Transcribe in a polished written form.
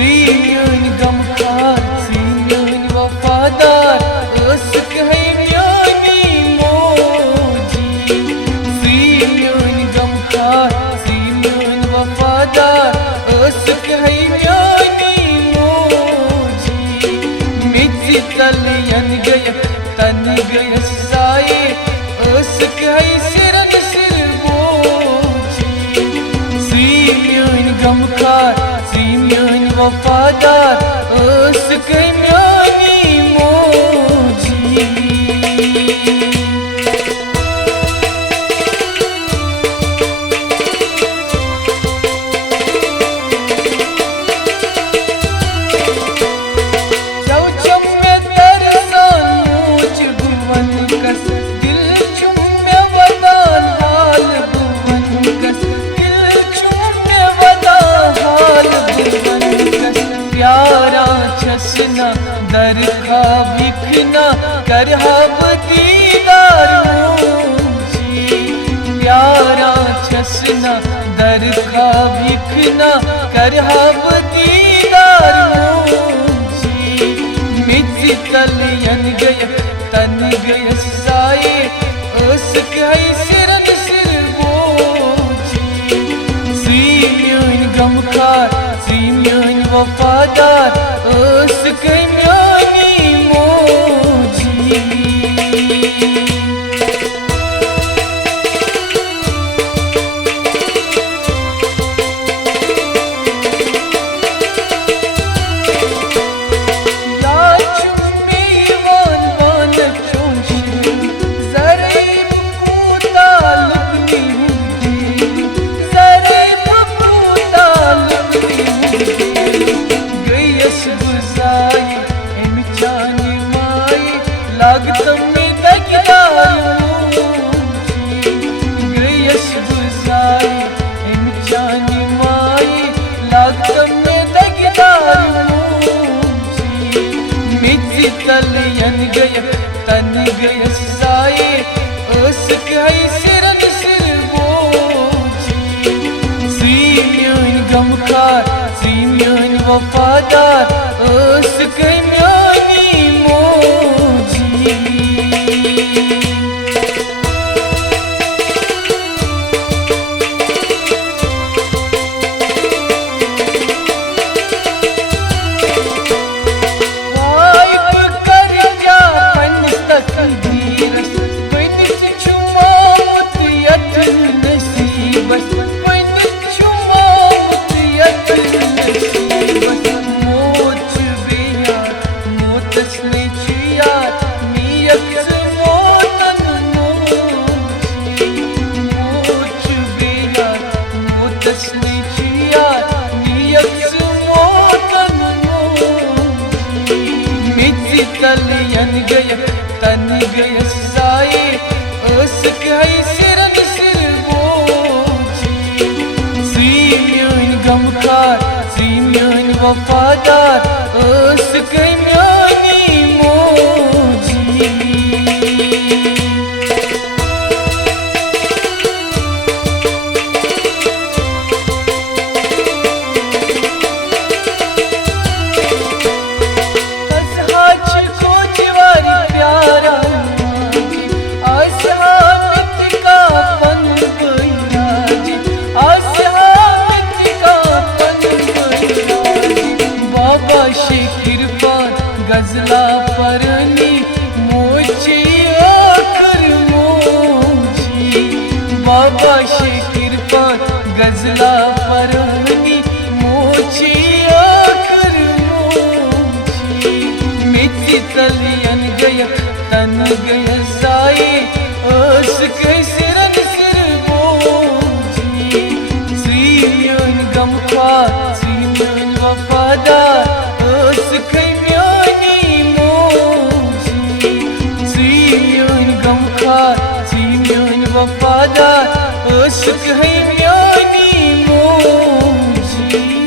Ziyun gamkar, ziyun vafadar, ısk है म्यानी मोजी। Ziyun gamkar, ziyun vafadar, ısk है म्यानी मोजी। मिज तलियन गया तन गया साए, ısk है सिरन सिर बोझी। Ziyun gamkar, ziyun vafadar, ısk है म्यानी मोजी। चौचम में तरसान मूच भुवन कस, दिल चुम्मे वदान हाल भुवन कस, दिल चुम्मे वदान हाल भुवन कस। प्यारा छसना दर खा भिखना करहा दीदार मूची। प्यारा छसना दर खा भिखना करहा दीदार मूची। मिज तलियन गया तन गया साए, ısk है सिरन सिर बोझी। Ziyun gamkar, ziyun vafadar, ısk है म्यानी मोजी। लागतम में दगदारूची। गयस बुझाई इनचानी माई, लागतम में दगदारूची। मिज तलियन गया तन गया साए, ısk है सिरन सिर बोझी। Ziyun gamkar, ziyun vafadar, ısk है म्यानी मोजी। तलियन गया तन गया साए, ısk है सिरन सिर बोझी। Ziyun gamkar, ziyun vafadar, ısk है म्यानी मोजी। गजला परनी मोची आकर मोची। बाबा से कृपा गजला परनी मोची आकर मोची। मिज तलियन गया तन गया साए, ısk है सिरन सिर बोझी। Ziyun gamkar, ziyun vafadar, ısk है म्यानी मोजी। Ziyun gamkar, ziyun vafadar, ısk है म्यानी मोजी।